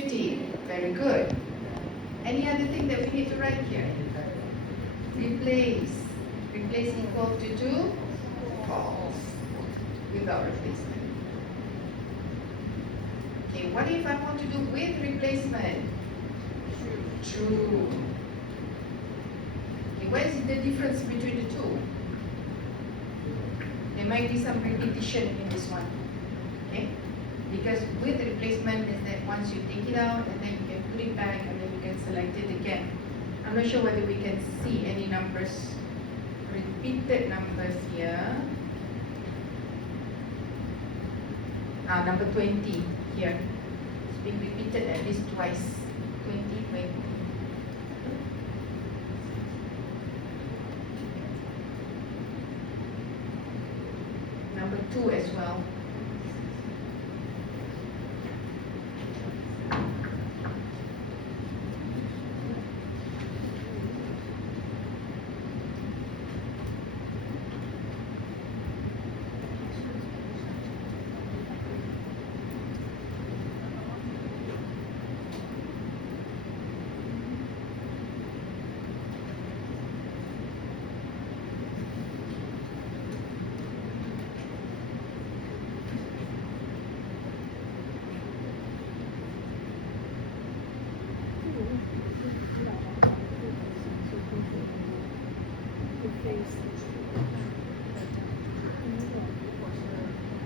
50. Very good. Any other thing that we need to write here? Replace. Replace equal to false without replacement. Okay, what if I want to do with replacement? True. Okay, what is the difference between the two? There might be some repetition in this one. Okay? Because with replacement is that once you take it out and then you can put it back and then you can select it again. I'm not sure whether we can see any numbers, repeated numbers here. Number 20 here. It's been repeated at least twice. 20, 20. Number 2 as well.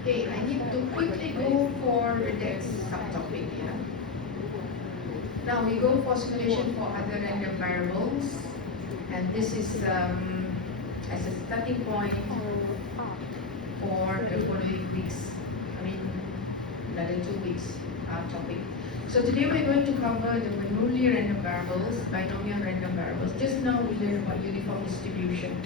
Okay, I need to quickly go for the next subtopic here. Now we go for simulation for other random variables, and this is as a starting point for the following weeks. I mean, another 2 weeks topic. So today we're going to cover the Bernoulli random variables, binomial random variables. Just now we learned about uniform distribution.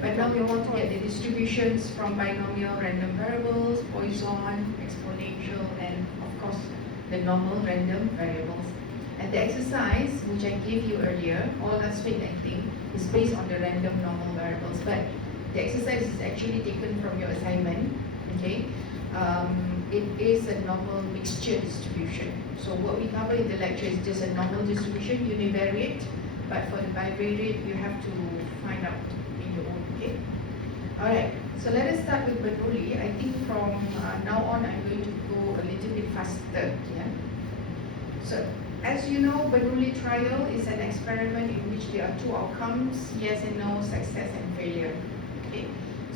But now we want to get the distributions from binomial random variables, Poisson, exponential, and of course the normal random variables. And the exercise which I gave you earlier, or last week I think, is based on the random normal variables. But the exercise is actually taken from your assignment. Okay, it is a normal mixture distribution. So what we cover in the lecture is just a normal distribution, univariate. But for the bivariate, you have to find out. Okay. All right. So let us start with Bernoulli. I think from now on, I'm going to go a little bit faster. Yeah. So as you know, Bernoulli trial is an experiment in which there are 2 outcomes: yes and no, success and failure. Okay.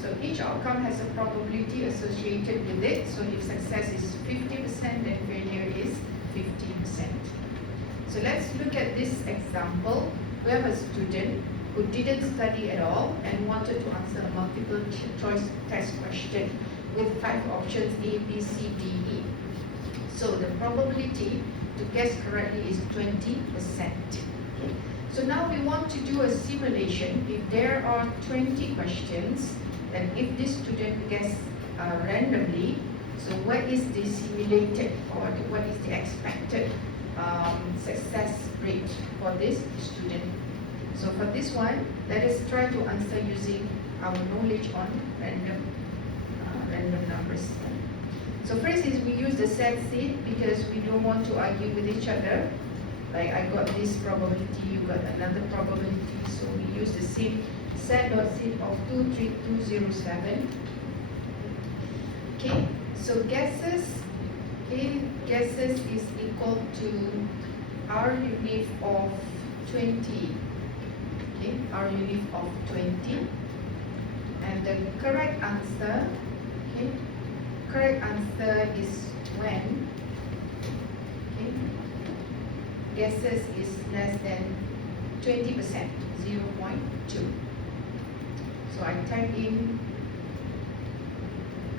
So each outcome has a probability associated with it. So if success is 50%, then failure is 50%. So let's look at this example. We have a student who didn't study at all and wanted to answer a multiple choice test question with 5 options A, B, C, D, E. So the probability to guess correctly is 20%. Okay. So now we want to do a simulation. If there are 20 questions, then if this student guesses randomly, so what is the simulated or what is the expected success rate for this student? So for this one, let us try to answer using our knowledge on random numbers. So first is we use the set seed because we don't want to argue with each other. Like I got this probability, you got another probability. So we use the seed set.seed of 23207. Okay, so guesses. Okay, guesses is equal to our unit of 20. Okay, our unit of 20, and the correct answer, okay, correct answer is when, okay, guesses is less than 20%, 0.2. So I type in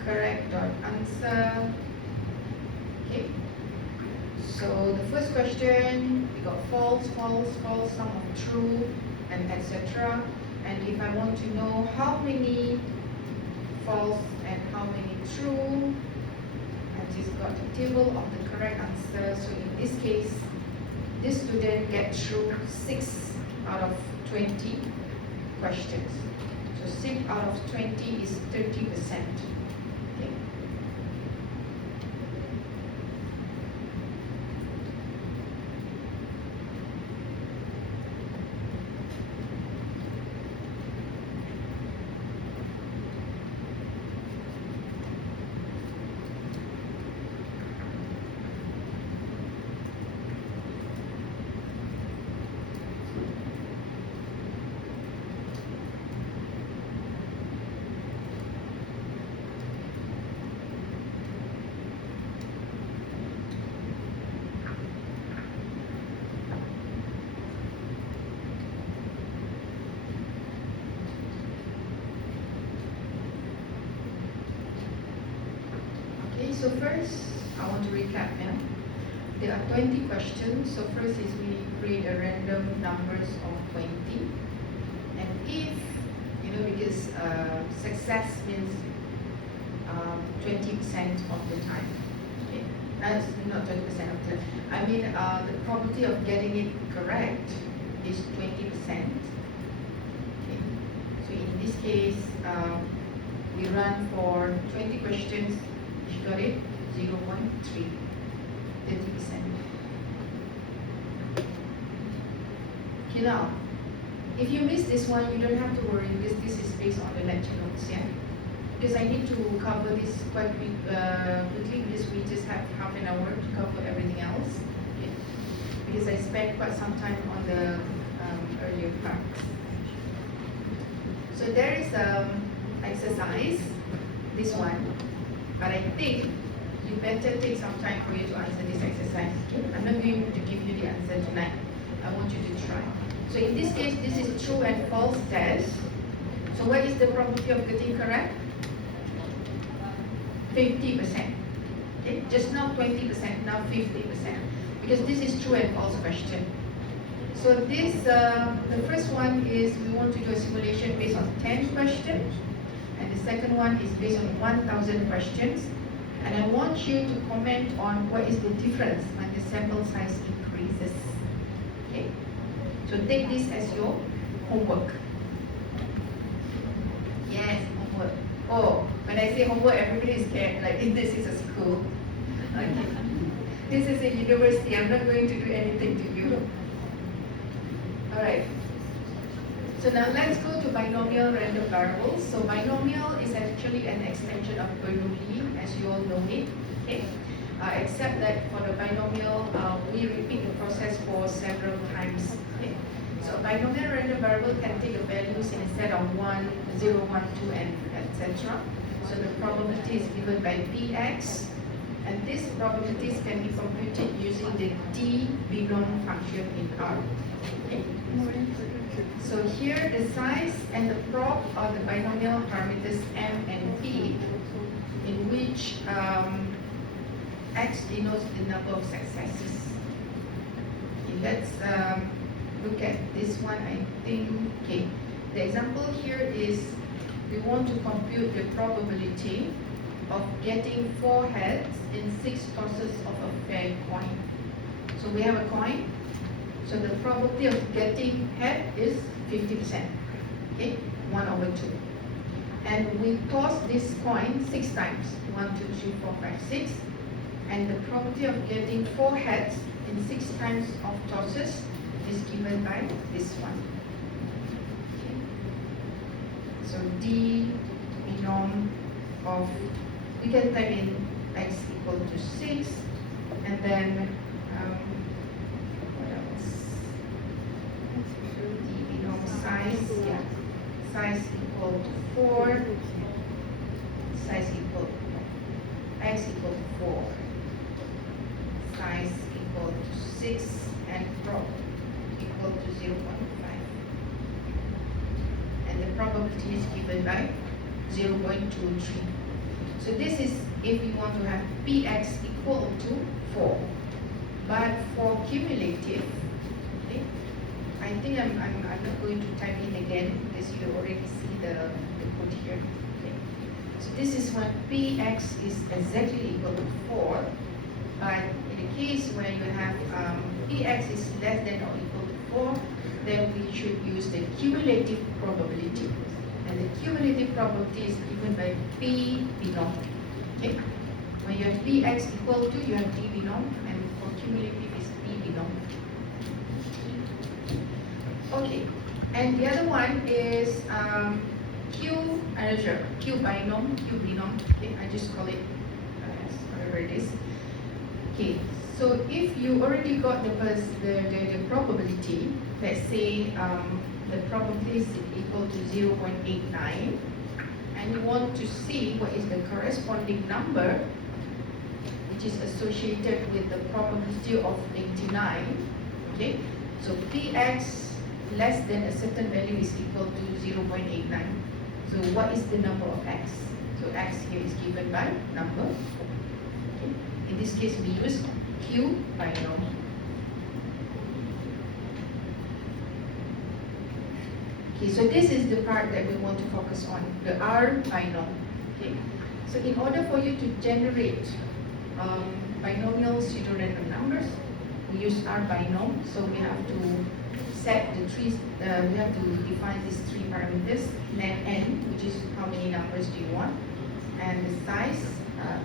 correct dot answer. Okay. So the first question, we got false, false, false, some of true, and etc. And if I want to know how many false and how many true, I just got a table of the correct answer. So in this case, this student gets through 6 out of 20 questions. So 6 out of 20 is 30%. Okay. so first I want to recap. There are 20 questions. So first is we create a random numbers of 20. And if, because success means 20% of the time. Okay? That's not 20% of the time. I mean, the probability of getting it correct is 20%. Okay? So in this case, we run for 20 questions. If you got it, 0.3, 30%. Okay, now, if you miss this one, you don't have to worry because this is based on the lecture notes, yeah? Because I need to cover this quite quickly because we just have half an hour to cover everything else. Okay? Because I spent quite some time on the earlier parts. So there is exercise, this one, but I think you better take some time for you to answer this exercise. I'm not going to give you the answer tonight. I want you to try. So in this case, this is true and false test. So what is the probability of getting correct? 50%. Okay, just now 20%, now 50%. Because this is true and false question. So this, the first one is we want to do a simulation based on 10 questions. And the second one is based on 1,000 questions. And I want you to comment on what is the difference when the sample size increases. Okay? So take this as your homework. Yes, homework. Oh, when I say homework, everybody is scared, like this is a school. Okay. This is a university, I'm not going to do anything to you. Alright. So now let's go to binomial random variables. So binomial is actually an extension of Bernoulli, as you all know it. Okay. Except that for the binomial, we repeat the process for several times. Okay. So a binomial random variable can take the values in a set of 1, 0, 1, 2, and etc. So the probability is given by Px, and these probabilities can be computed using the d-binom function in R. Okay. So here the size and the prob are the binomial parameters m and p, in which x denotes the number of successes. Okay, let's look at this one. I think, okay, the example here is we want to compute the probability of getting 4 heads in 6 tosses of a fair coin. So we have a coin. So the probability of getting head is 50%. Okay, 1/2. And we toss this coin 6 times. 1, 2, 3, 4, 5, 6. And the probability of getting 4 heads in 6 times of tosses is given by this one. Okay. So d binom of, we can type in x equal to 6, and then what else? D binom size, yeah, size equal to 4, size equal to x equal to 4, size equal to 6, and prob equal to 0.5. And the probability is given by 0.23. So this is if you want to have Px equal to 4. But for cumulative, okay, I think I'm not going to type in again because you already see the code here. Okay. So this is when Px is exactly equal to 4. But in the case where you have Px is less than or equal to 4, then we should use the cumulative probability. And the cumulative probability is given by P binom. Okay? When you have Px equal to, you have D binom, and for cumulative is P binom. Okay, and the other one is Q binom, okay, I just call it whatever it is. Okay, so if you already got the probability, let's say the probability is equal to 0.89, and you want to see what is the corresponding number which is associated with the probability of 89. Okay, so Px less than a certain value is equal to 0.89. So what is the number of x? So x here is given by number this case we use Q binom. Okay, so this is the part that we want to focus on, the R binom. Okay, so in order for you to generate binomial pseudo-random numbers, we use R binom. So we have to set the we have to define these three parameters: n, which is how many numbers do you want, and the size,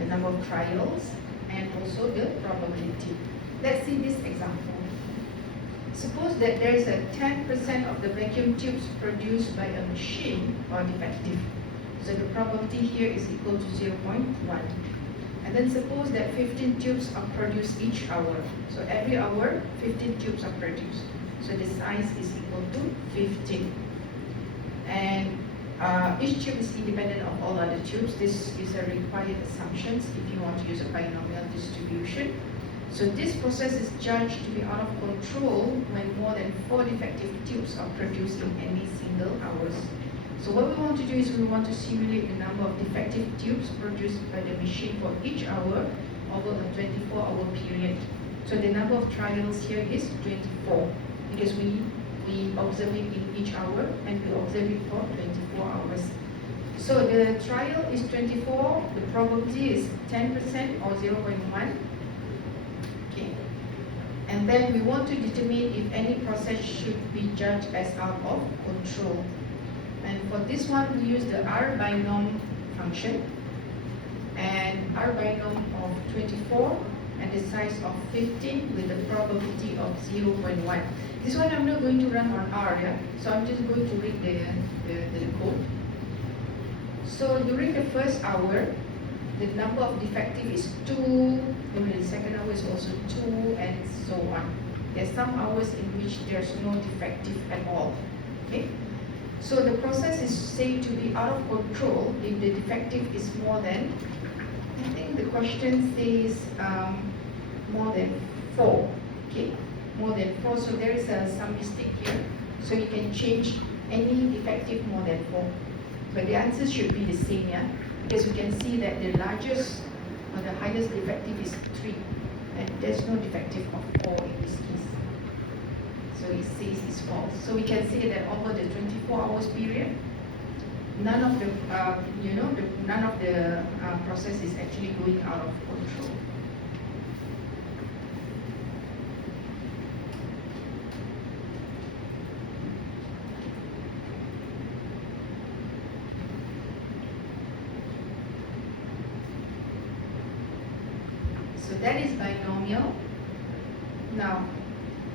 the number of trials, and also the probability. Let's see this example. Suppose that there is a 10% of the vacuum tubes produced by a machine are defective. So the probability here is equal to 0.1. And then suppose that 15 tubes are produced each hour. So every hour, 15 tubes are produced. So the size is equal to 15. And each tube is independent of all other tubes. This is a required assumption if you want to use a binomial distribution. So this process is judged to be out of control when more than 4 defective tubes are produced in any single hours. So what we want to do is we want to simulate the number of defective tubes produced by the machine for each hour over a 24-hour period. So the number of trials here is 24 because we observe it in each hour and we observe it for 24 hours. So the trial is 24, the probability is 10% or 0.1. And then we want to determine if any process should be judged as out of control. And for this one, we use the R binom function. And R binom of 24 and the size of 15 with the probability of 0.1. This one I'm not going to run on R, yeah? So I'm just going to read the code. So during the first hour, the number of defective is 2, during the second hour is also 2, and so on. There's some hours in which there's no defective at all. Okay? So the process is said to be out of control if the defective is more than, I think the question says more than 4. Okay? More than 4, so there is some mistake here. So you can change any defective more than 4. But the answer should be the same, yeah? Because we can see that the largest or the highest defective is 3, and there's no defective of 4 in this case. So it says it's false. So we can say that over the 24 hours period, none of the process is actually going out of control. So that is binomial. Now,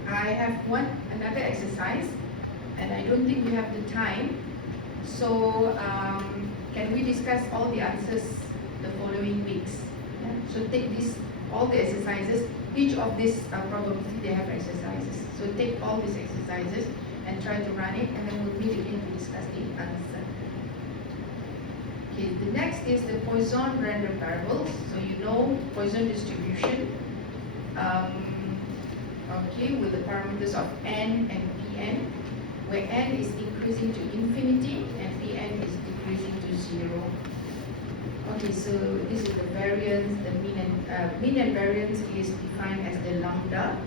I have another exercise, and I don't think we have the time. So, can we discuss all the answers the following weeks? Yeah? So take all the exercises. Each of these probability they have exercises. So take all these exercises and try to run it, and then we'll meet again to discuss the answer. Okay, the next is the Poisson random variables. So you know Poisson distribution. Okay, with the parameters of n and Pn, where n is increasing to infinity and Pn is decreasing to 0. Okay, so this is the variance, the mean and variance is defined as the lambda,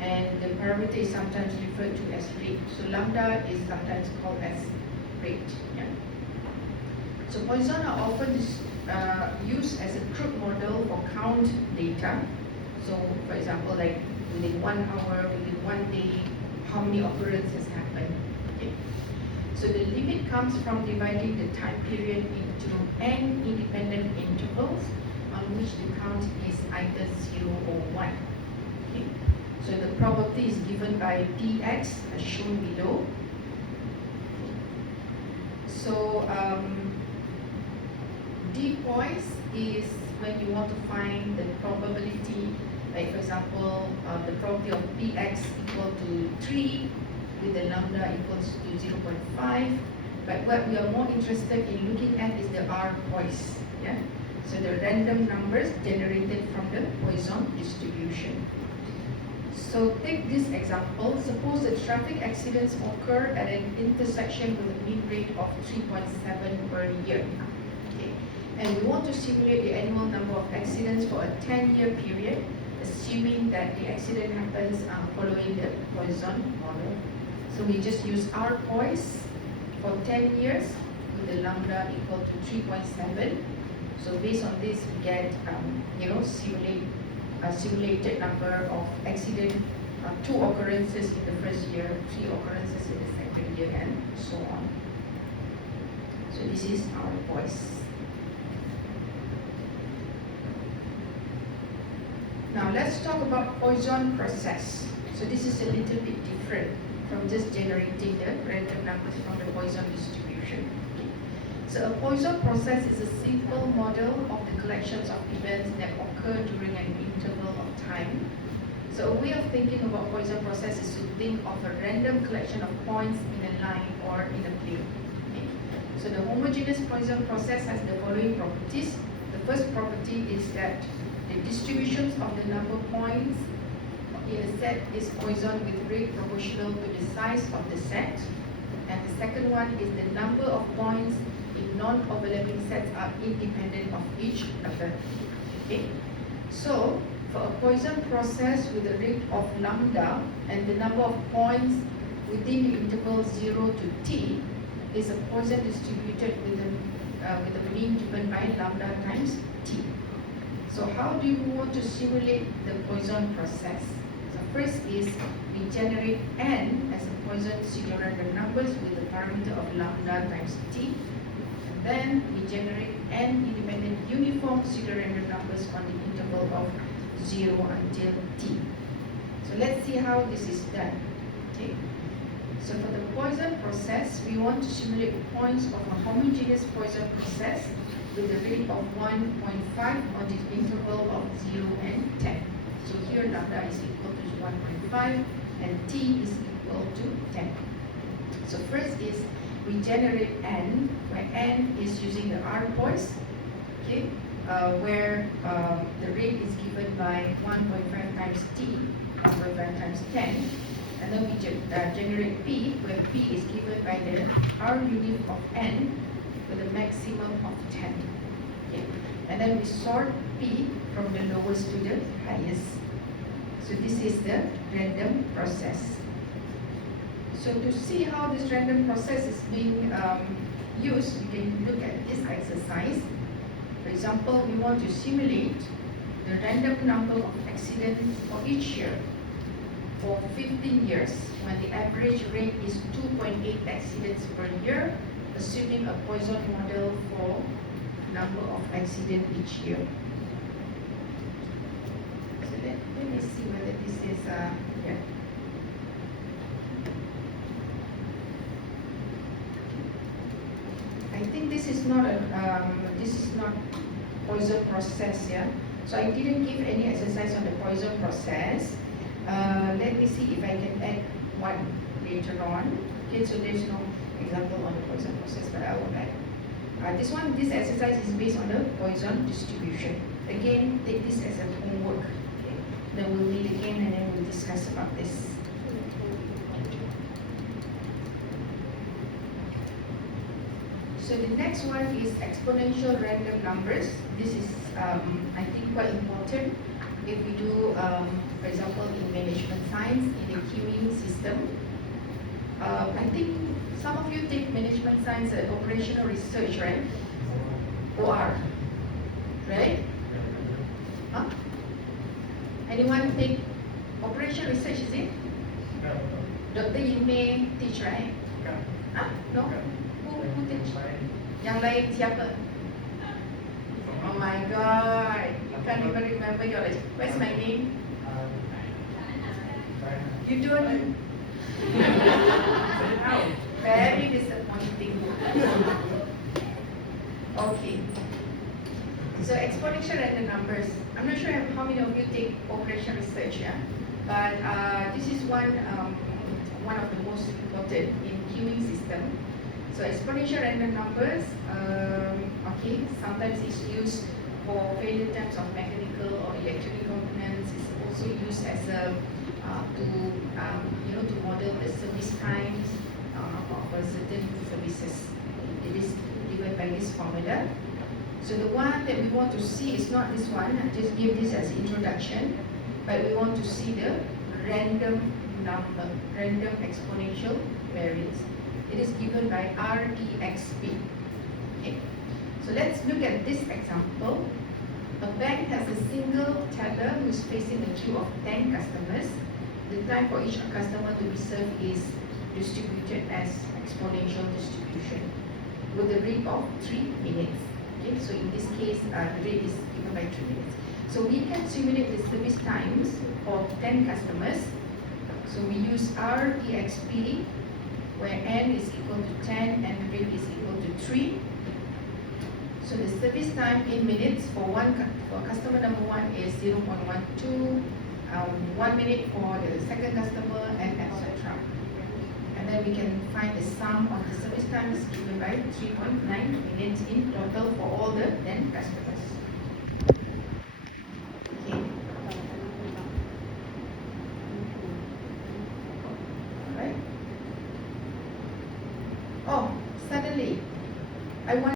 and the parameter is sometimes referred to as rate. So lambda is sometimes called as rate. Yeah? So Poisson are often used as a crude model for count data. So for example, like within 1 hour, within 1 day, how many occurrences happen. Okay? So the limit comes from dividing the time period into n independent intervals on which the count is either 0 or 1. Okay? So the probability is given by dx as shown below. So dpoise is when you want to find the probability, like for example, the probability of px equal to 3 with the lambda equals to 0.5. But what we are more interested in looking at is the R-poise. Yeah? So the random numbers generated from the Poisson distribution. So take this example. Suppose the traffic accidents occur at an intersection with a mean rate of 3.7 per year. Okay. And we want to simulate the annual number of accidents for a 10-year period, assuming that the accident happens following the Poisson model. So we just use R poise for 10 years with the lambda equal to 3.7. So based on this, we get simulate a simulated number of accident, 2 occurrences in the first year, 3 occurrences in the second year, and so on. So this is our voice. Now let's talk about Poisson process. So this is a little bit different from just generating the random numbers from the Poisson distribution. So a Poisson process is a simple model of the collections of events that occur during an interval of time. So a way of thinking about Poisson process is to think of a random collection of points in a line or in a plane. Okay. So the homogeneous Poisson process has the following properties. The first property is that the distributions of the number of points in a set is Poisson with rate proportional to the size of the set. And the second one is the number of points in non-overlapping sets are independent of each other. Okay. So for a Poisson process with a rate of lambda and the number of points within the interval 0 to t is a Poisson distributed with a mean given by lambda times t. So how do you want to simulate the Poisson process? So first is we generate n as a Poisson pseudorandom numbers with the parameter of lambda times t. And then we generate n independent uniform pseudorandom numbers on the interval of 0 until t. So let's see how this is done. Okay. So for the Poisson process, we want to simulate points of a homogeneous Poisson process with a rate of 1.5 on the interval of 0 and 10. So here lambda is equal to 1.5 and t is equal to 10. So first is we generate n, where n is using the R poise, okay, where the rate is given by 1.5 times t, 1.5 times 10. And then we generate p, where p is given by the R unit of n with a maximum of 10. Okay. And then we sort p from the lowest to the highest. So this is the random process. So to see how this random process is being used, we can look at this exercise. For example, we want to simulate the random number of accidents for each year for 15 years when the average rate is 2.8 accidents per year, assuming a Poisson model for number of accidents each year. So let me see whether this is yeah. I think this is not Poisson process, yeah. So I didn't give any exercise on the Poisson process. Let me see if I can add one later on. Okay, so there's no example on the Poisson process, but I will add. This exercise is based on the Poisson distribution. Again, take this as a homework. Okay? Then we'll meet again and then we'll discuss about this. So the next one is exponential random numbers. This is, I think, quite important if we do, for example, in management science, in the queuing system. I think some of you take management science at operational research, right? OR, right? Huh? Anyone take operational research, is it? Dr. Yin Mei teach, right? Huh? No? Who teach? Yang lain siapa? Oh my God, you can't even remember your age. What's my name? You don't? Very disappointing. Okay. So exponential random numbers. I'm not sure how many of you take operation research, yeah? But this is one of the most important in queuing system. So exponential random numbers, okay, sometimes it's used for failure types of mechanical or electronic components. It's also used as a to model the service times of certain services. It is given by this formula. So the one that we want to see is not this one, I just give this as introduction, but we want to see the random number, random exponential variance. It is given by REXP. Okay. So let's look at this example. A bank has a single teller who is facing a queue of 10 customers. The time for each customer to be served is distributed as exponential distribution with a rate of 3 minutes. Okay, so in this case, the rate is given by 3 minutes. So we can simulate the service times for 10 customers. So we use REXP, where n is equal to 10 and the rate is equal to 3. So the service time in minutes for customer number 1 is 0.12, 1 minute for the second customer, and etc. And then we can find the sum of the service times given by 3.9 minutes in total for